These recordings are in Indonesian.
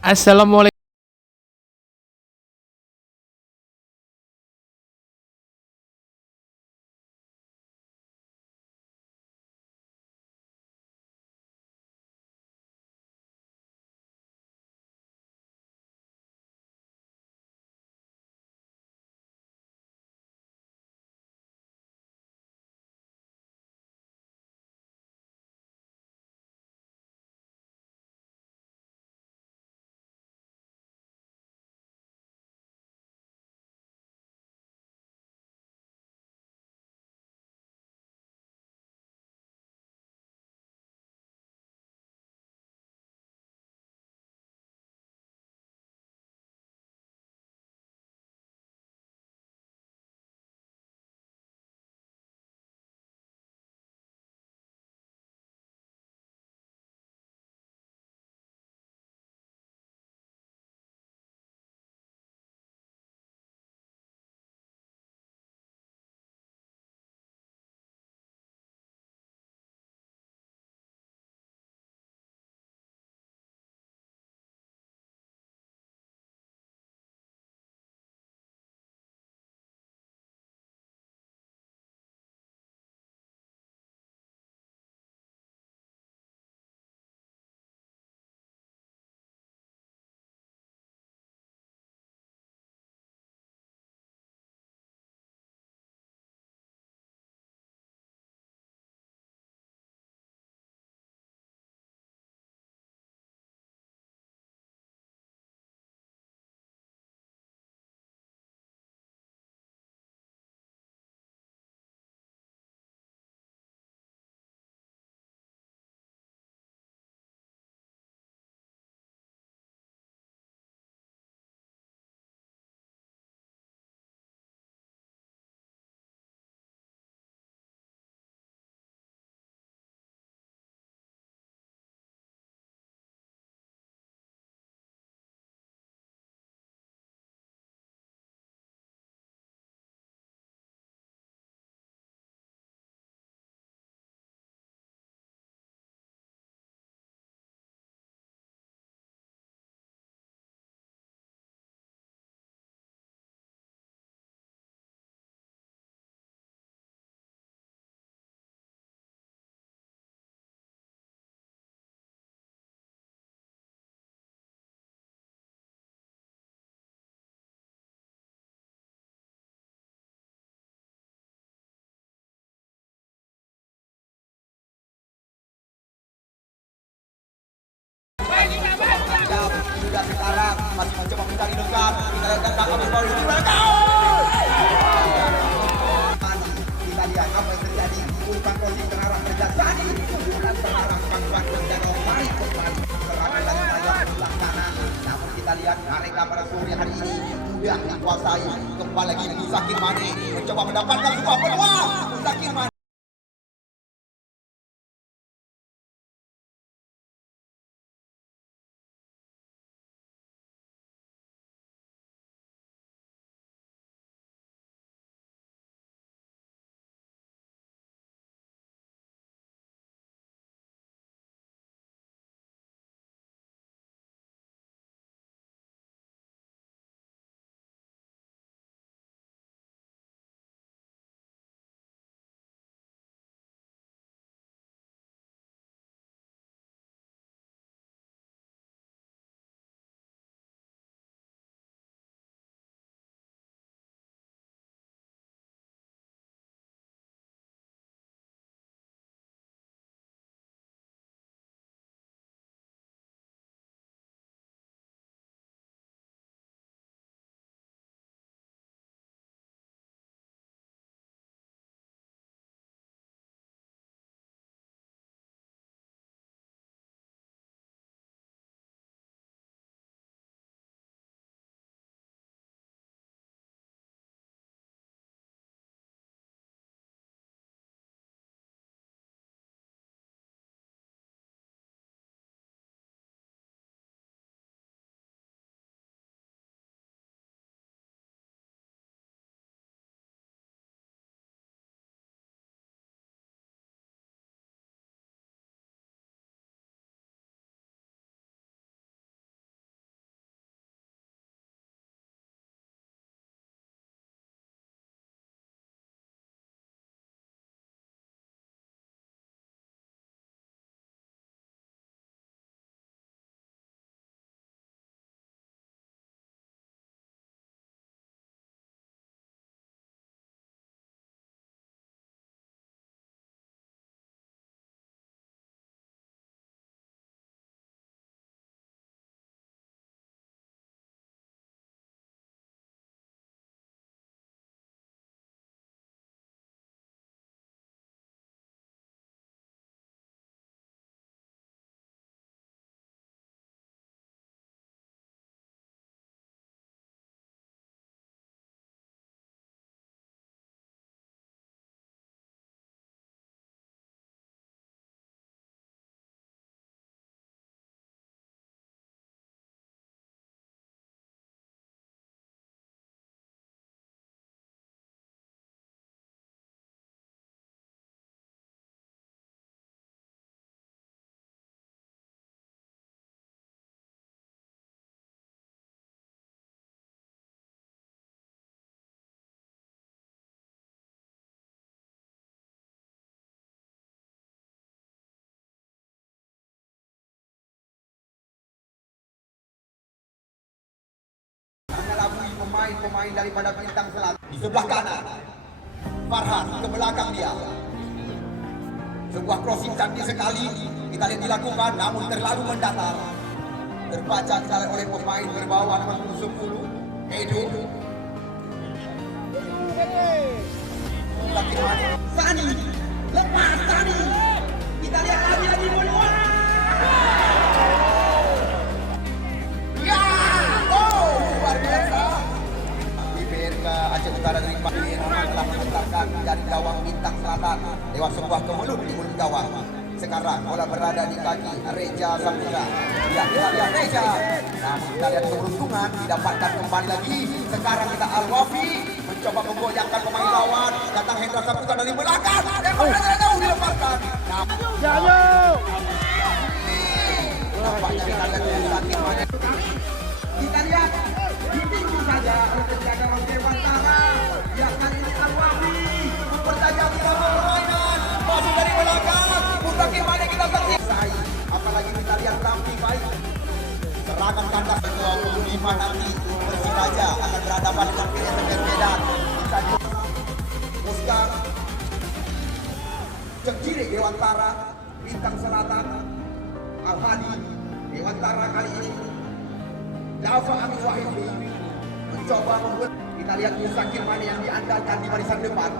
Assalamualaikum. Sudah sekarang masih mencoba mencari dekat. Kita lihat dan kakak berbaru di belakang. Kita lihat apa yang terjadi. Umpan crossing terarah terjadi. Pukulan terarah Bang dan Omari kembali. Serangan dari Raya sebelah kanan. Namun kita lihat mereka pada sore hari ini sudah dikuasai. Kembali lagi Muzakir Mane mencoba mendapatkan sebuah peluang. Muzakir Mane. pemain-pemain daripada Bintang Selatan. Di sebelah kanan, Farhan ke belakang dia. Sebuah crossing cantik sekali kita lihat dilakukan, namun terlalu mendatar. Terbaca oleh pemain berbawah nomor 10, Edo. Sani, lepas Sani. Kita lihat lagi bola. Ya, oh luar biasa. Bibir ke Aceh Utara dari Pak telah menentarkan dari gawang Bintang Selatan lewat sebuah kemelut di mulut gawang. Sekarang bola berada di kaki Reza Saputra. Ya, kita lihat Reza. Namun kita lihat keberuntungan didapatkan kembali lagi. Sekarang kita Al-Wafi mencoba memgoyangkan pemain lawan. Datang Hendra Saputra dari belakang. Jauh dilepaskan. Nampaknya kita lihat kita lihat ditinggi saja oleh penjaga Dewantara. Ya, kali ini Al-Wafi mempertajam pola permainan. Masuk dari belakang. Bagaimana kita selesai? Apalagi kita lihat tampil baik. Serangan kandas 25 nanti Persiraja akan berhadapan dengan PSMS Medan. Kita di Oscar Cekjiri Dewantara, Bintang Selatan, Al-Hadi Dewantara kali ini. Dava Amin Wahyudi mencoba membuat. Kita lihat Musa Kirmani yang diandalkan di barisan depan.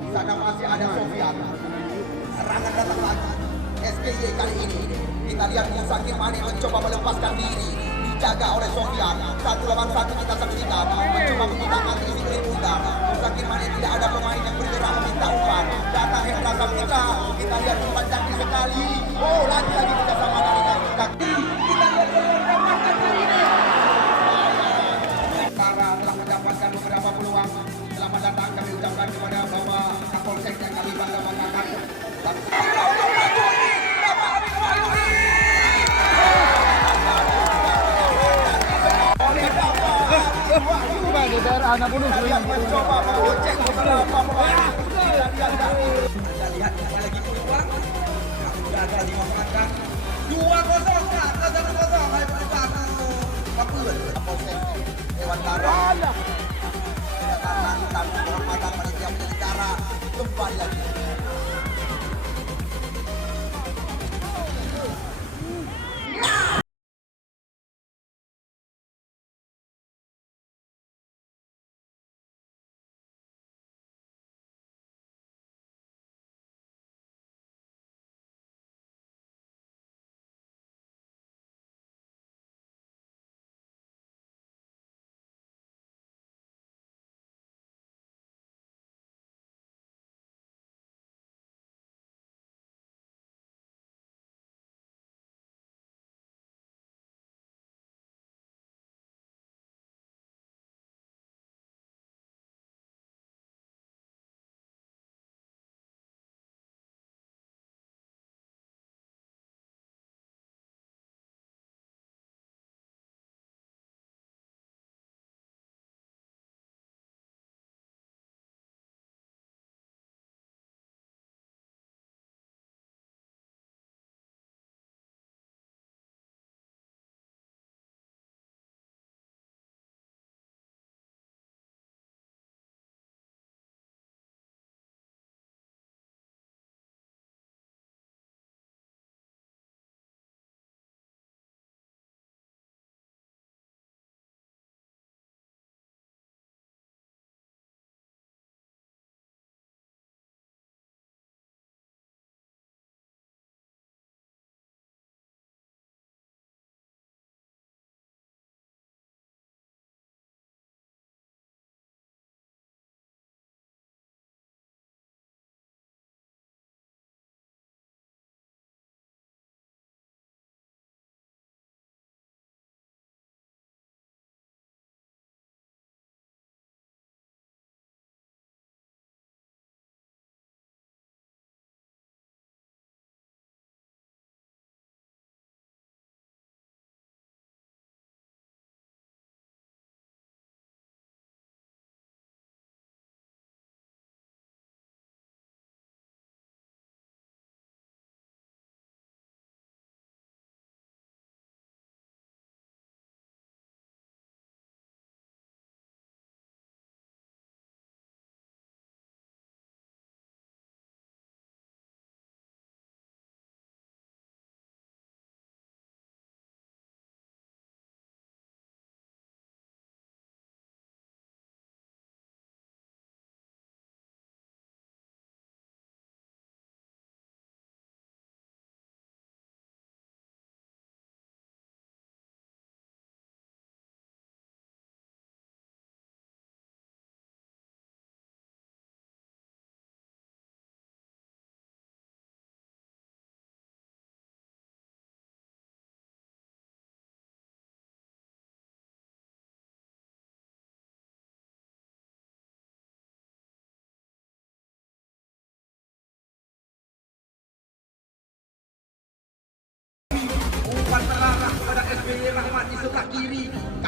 Di sana masih ada Sofian. Serangan datang lagi. SKY kali ini kita lihat Musa Kirmani mencoba melepaskan diri, dijaga oleh Sofian. 1 lawan 1 kita saksikan, mencoba menggunakan isi beribunda. Musa Kirmani tidak ada pemain yang bergerak meminta umpan. Datang Hendra Saputra, kita lihat umpan cantik sekali. Oh, lagi-lagi kerjasama dari kita. Kita lihat peluang kali ini. Para telah mendapatkan beberapa peluang. Selamat datang kami ucapkan kepada Bapak Kapolsek yang kami banggakan. Di daerah anak gunung mencoba mengocek beberapa pemain. Kita lihat lagi peluang. Gagal dimanfaatkan. 2-0 ke 1-0. Hai peluang. Kapolsek Dewantara. Kedatangan tamu kehormatan panitia penyelenggara kembali lagi.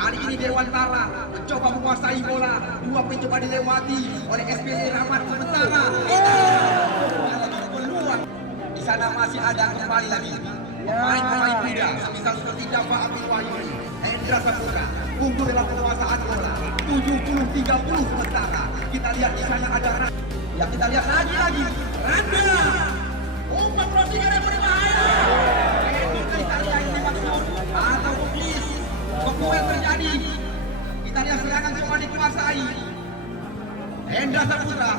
Kali ini Dewantara mencoba menguasai bola. Dua mencoba dilewati oleh SPY Rahmat sementara. Peluang. Di sana masih ada kembali lagi. Pemain-pemain muda semisal seperti Dava Amin Wahyuni, Hendra Saputra, unggul dalam penguasaan bola. 70-30 sementara. Kita lihat di sana ada yang kita lihat lagi. Randa. Umpan crossing yang berbahaya. Itu Italia yang dimaksud. Atau Buklis. Pokoknya terjadi. Kita lihat serangan coba dikuasai. Hendra Saputra.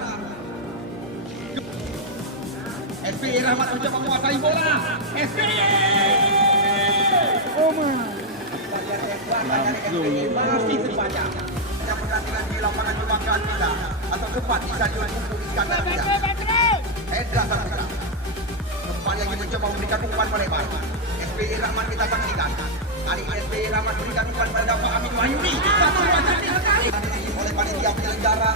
SPY Rahmat mencoba menguasai bola. SPY. Oh my. Kita lihat tembakan dari SPY masih sepanjang. Yang pertandingan di lapangan kebanggaan kita atau tempat di Stadion Tungku Iskandar Muda. Hendra Saputra kembali lagi mencoba memberikan umpan melebar. SPY Rahmat kita saksikan. Kali ini SPY Rahmat berikan umpan pada Dava Amin Wahyuni. Satu umpan sekali oleh panitia penyelenggara.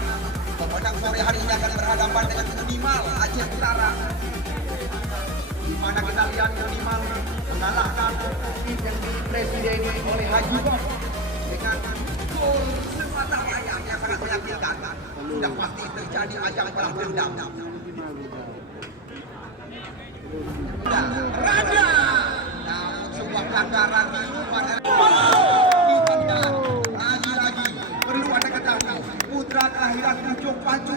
Pemenang sore hari ini akan berhadapan dengan Minimal Aceh Utara. Di mana kita lihat Minimal mengalahkan tim yang dipresiden oleh Haji Bob dengan gol semata wayang yang sangat meyakinkan. Sudah pasti terjadi ajang balas dendam. Raja, namun sebuah pelanggaran lagi-lagi perlu anda ketahui putra kelahiran Pucuk Pacu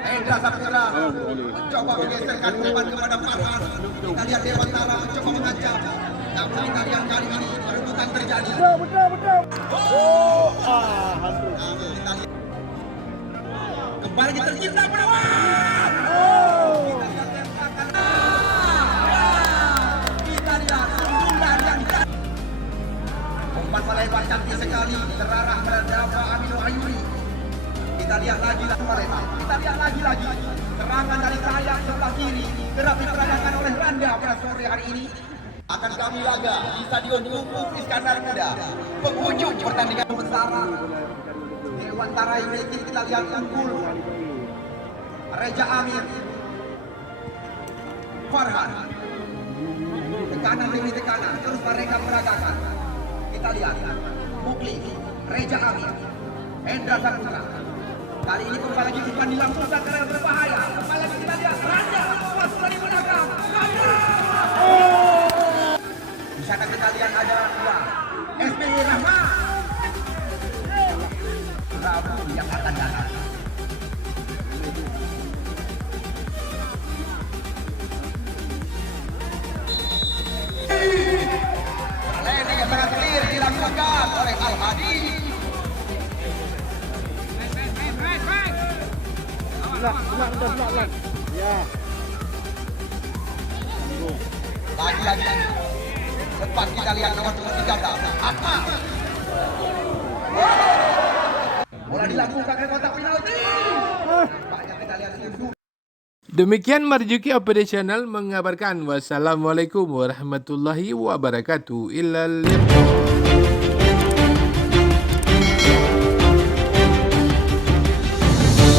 Hendra Saputra mencoba menggeserkan umpan kepada Farhan. Kita lihat Dewantara mencoba mengancam, namun kita lihat kali ini perebutan terjadi. Betul. Namun kita lihat kembali tercipta peluang. Kita lihat tembakan. Kita lihat sundulan yang umpan melebar cantik sekali terarah pada Dava Amin Wahyuni. Kita lihat lagi melebar. Kita lihat lagi serangan dari sayap sebelah kiri kerap diperagakan oleh Randa pada sore hari ini. Akan kami laga di Stadion Tungku Iskandar Muda. Penghujung pertandingan sementara. Dewantara United kita lihat unggul. Reja Amir, Farhan, tekanan demi tekanan terus mereka peragakan. Kita lihat Mukli, Reja Amir, Hendra Saputra. Kali ini kembali lagi umpan dilampungkan karena berbahaya. Kembali lagi kita lihat Randa masuk dari belakang. Randa. Di sana kita lihat ada dua SPY Rahmat. Rabu yang akan datang. Landing yang sangat clear dilakukan oleh Al-Hadi. Ulang. Ya. Lagi. Cepat kita lihat nomor 23. Apa? Bola dilakukan ke kotak penalti. Banyak kita lihat itu. Demikian Marjuki Operasional mengabarkan. Wassalamualaikum warahmatullahi wabarakatuh.